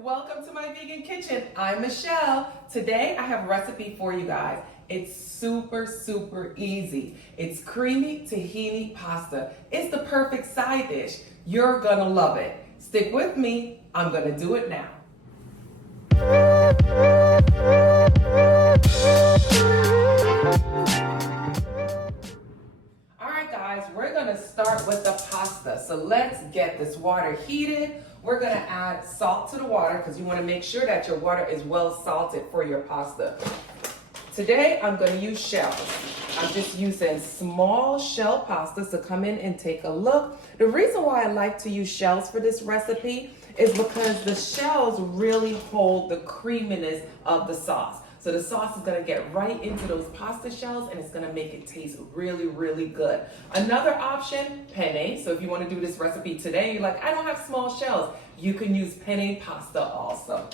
welcome to my vegan kitchen. I'm Michelle. Today I have a recipe for you guys. It's super easy. It's creamy tahini pasta. It's the perfect side dish. You're gonna love it. Stick with me. I'm gonna do it now. Alright guys, we're gonna start with the pasta. So let's get this water heated. We're gonna add salt to the water because you wanna make sure that your water is well salted for your pasta. Today, I'm gonna use shells. I'm just using small shell pasta, so come in and take a look. The reason why I like to use shells for this recipe is because the shells really hold the creaminess of the sauce. So the sauce is gonna get right into those pasta shells and it's gonna make it taste really good. Another option, penne. So if you wanna do this recipe today, you're like, I don't have small shells, you can use penne pasta also.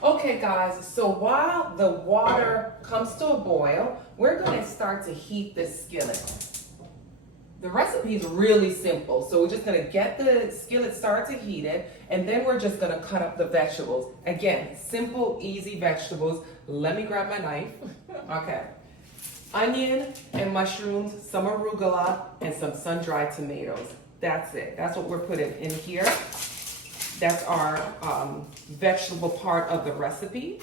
Okay guys, so while the water comes to a boil, we're gonna start to heat this skillet. The recipe is really simple, so we're just gonna get the skillet started to heat it, and then we're just gonna cut up the vegetables. Again, simple, easy vegetables. Let me grab my knife. Okay. Onion and mushrooms, some arugula, and some sun-dried tomatoes. That's it. That's what we're putting in here. That's our vegetable part of the recipe.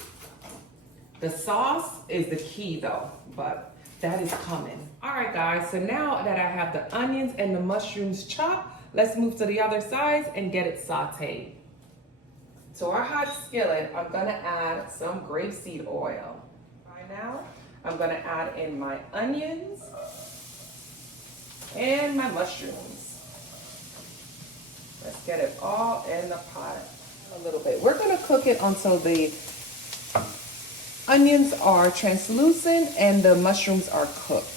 The sauce is the key though, but that is coming. All right guys, so now that I have the onions and the mushrooms chopped, let's move to the other side and get it sauteed. To our hot skillet, I'm gonna add some grapeseed oil. Right now, I'm gonna add in my onions and my mushrooms. Let's get it all in the pot a little bit. We're gonna cook it until the onions are translucent and the mushrooms are cooked.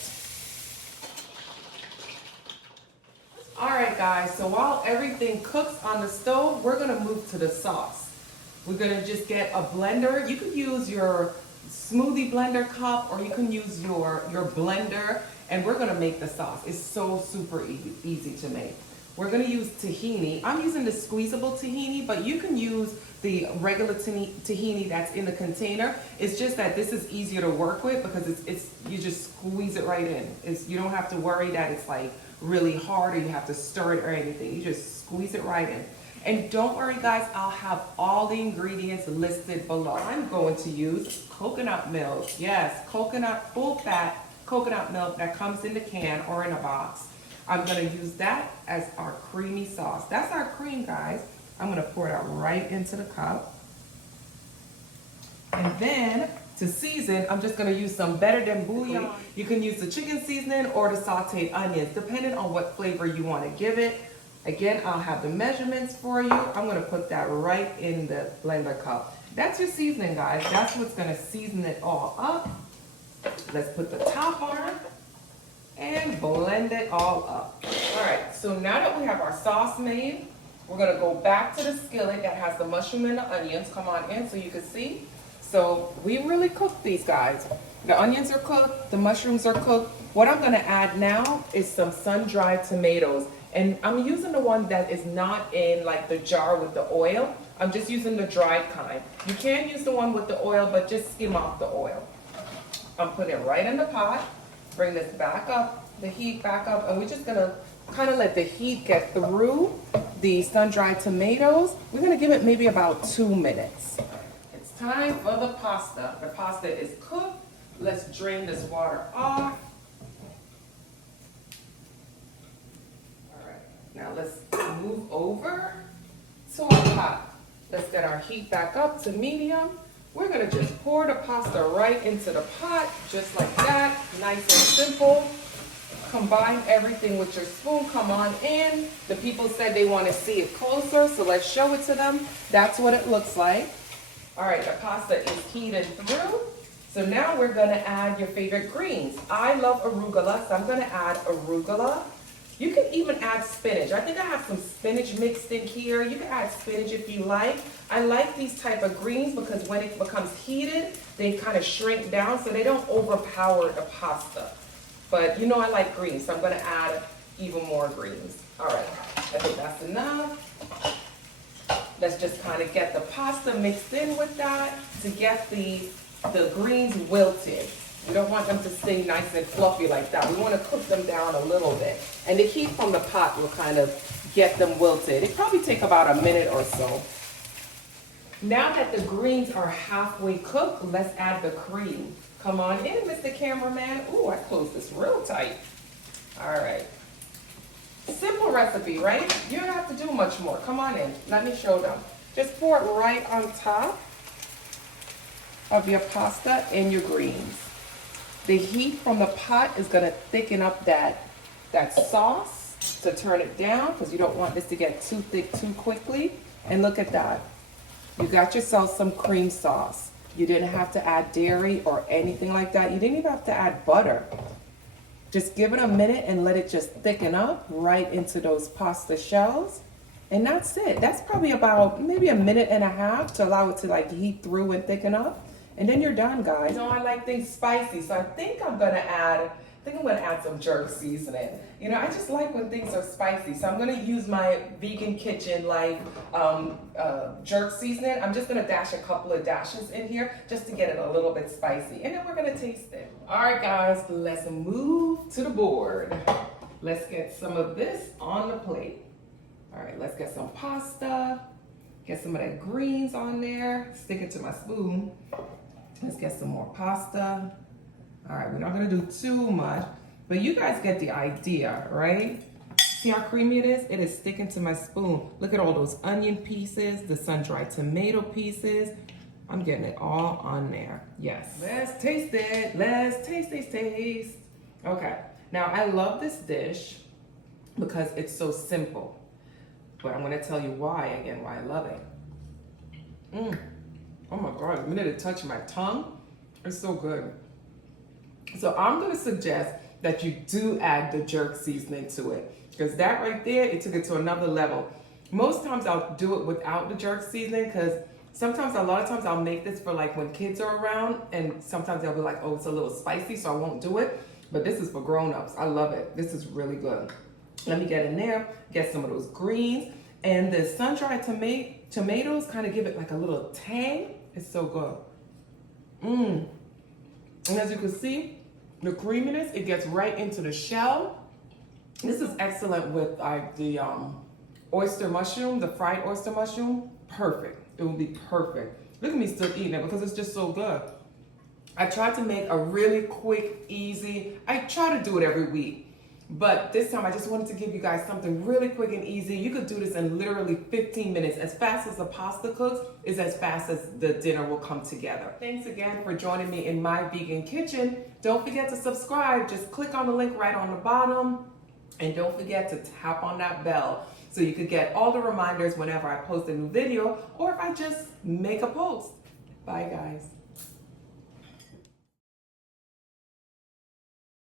All right guys, so while everything cooks on the stove, we're gonna move to the sauce. We're gonna just get a blender. You could use your smoothie blender cup or you can use your blender, and we're gonna make the sauce. It's so super easy to make. We're gonna use tahini. I'm using the squeezable tahini, but you can use the regular tahini that's in the container. It's just that this is easier to work with because it's you just squeeze it right in. You don't have to worry that it's like really hard or you have to stir it or anything. You just squeeze it right in. And don't worry guys, I'll have all the ingredients listed below. I'm going to use coconut milk. Yes, coconut, full fat coconut milk that comes in the can or in a box. I'm gonna use that as our creamy sauce. That's our cream, guys. I'm gonna pour it out right into the cup. And then to season, I'm just gonna use some Better Than Bouillon. You can use the chicken seasoning or the sauteed onions, depending on what flavor you wanna give it. Again, I'll have the measurements for you. I'm gonna put that right in the blender cup. That's your seasoning, guys. That's what's gonna season it all up. Let's put the top on and blend it all up. All right, so now that we have our sauce made, we're gonna go back to the skillet that has the mushroom and the onions. Come on in so you can see. So we really cooked these guys. The onions are cooked, the mushrooms are cooked. What I'm gonna add now is some sun-dried tomatoes. And I'm using the one that is not in like the jar with the oil. I'm just using the dried kind. You can use the one with the oil, but just skim off the oil. I'm putting it right in the pot. Bring this back up, the heat back up, and we're just gonna kind of let the heat get through the sun-dried tomatoes. We're gonna give it maybe about 2 minutes. It's time for the pasta. The pasta is cooked. Let's drain this water off. All right, now let's move over to our pot. Let's get our heat back up to medium. We're gonna just pour the pasta right into the pot, just like that, nice and simple. Combine everything with your spoon, come on in. The people said they wanna see it closer, so let's show it to them. That's what it looks like. All right, the pasta is heated through. So now we're gonna add your favorite greens. I love arugula, so I'm gonna add arugula. You can even add spinach. I think I have some spinach mixed in here. You can add spinach if you like. I like these type of greens because when it becomes heated, they kind of shrink down so they don't overpower the pasta. But you know I like greens, so I'm gonna add even more greens. All right, I think that's enough. Let's just kind of get the pasta mixed in with that to get the greens wilted. We don't want them to stay nice and fluffy like that. We want to cook them down a little bit. And the heat from the pot will kind of get them wilted. It probably take about a minute or so. Now that the greens are halfway cooked, let's add the cream. Come on in, Mr. Cameraman. Ooh, I closed this real tight. All right. Simple recipe, right? You don't have to do much more. Come on in. Let me show them. Just pour it right on top of your pasta and your greens. The heat from the pot is going to thicken up that sauce to turn it down because you don't want this to get too thick too quickly. And look at that. You got yourself some cream sauce. You didn't have to add dairy or anything like that. You didn't even have to add butter. Just give it a minute and let it just thicken up right into those pasta shells. And that's it. That's probably about maybe a minute and a half to allow it to like heat through and thicken up. And then you're done, guys. You know, I like things spicy, so I think I'm gonna add some jerk seasoning. You know, I just like when things are spicy, so I'm gonna use my Vegan Kitchen Life jerk seasoning. I'm just gonna dash a couple of dashes in here just to get it a little bit spicy, and then we're gonna taste it. All right, guys, let's move to the board. Let's get some of this on the plate. All right, let's get some pasta, get some of that greens on there, stick it to my spoon. Let's get some more pasta. All right, we're not gonna do too much, but you guys get the idea, right? See how creamy it is? It is sticking to my spoon. Look at all those onion pieces, the sun-dried tomato pieces. I'm getting it all on there. Yes, let's taste it. Let's taste. Okay, now I love this dish because it's so simple, but I'm gonna tell you why I love it. Oh my God, the minute it touched my tongue, it's so good. So I'm gonna suggest that you do add the jerk seasoning to it, because that right there, it took it to another level. Most times I'll do it without the jerk seasoning, because a lot of times I'll make this for like when kids are around, and sometimes they'll be like, oh, it's a little spicy, so I won't do it. But this is for grown-ups. I love it. This is really good. Let me get in there, get some of those greens, and the sun-dried tomatoes kind of give it like a little tang. It's so good. And as you can see, the creaminess, it gets right into the shell. This is excellent with like the oyster mushroom, the fried oyster mushroom. Perfect. It will be perfect. Look at me still eating it because it's just so good. I tried to make a really quick, easy, I try to do it every week. But this time I just wanted to give you guys something really quick and easy. You could do this in literally 15 minutes. As fast as the pasta cooks is as fast as the dinner will come together. Thanks again for joining me in my vegan kitchen. Don't forget to subscribe. Just click on the link right on the bottom. And don't forget to tap on that bell so you could get all the reminders whenever I post a new video or if I just make a post. Bye, guys.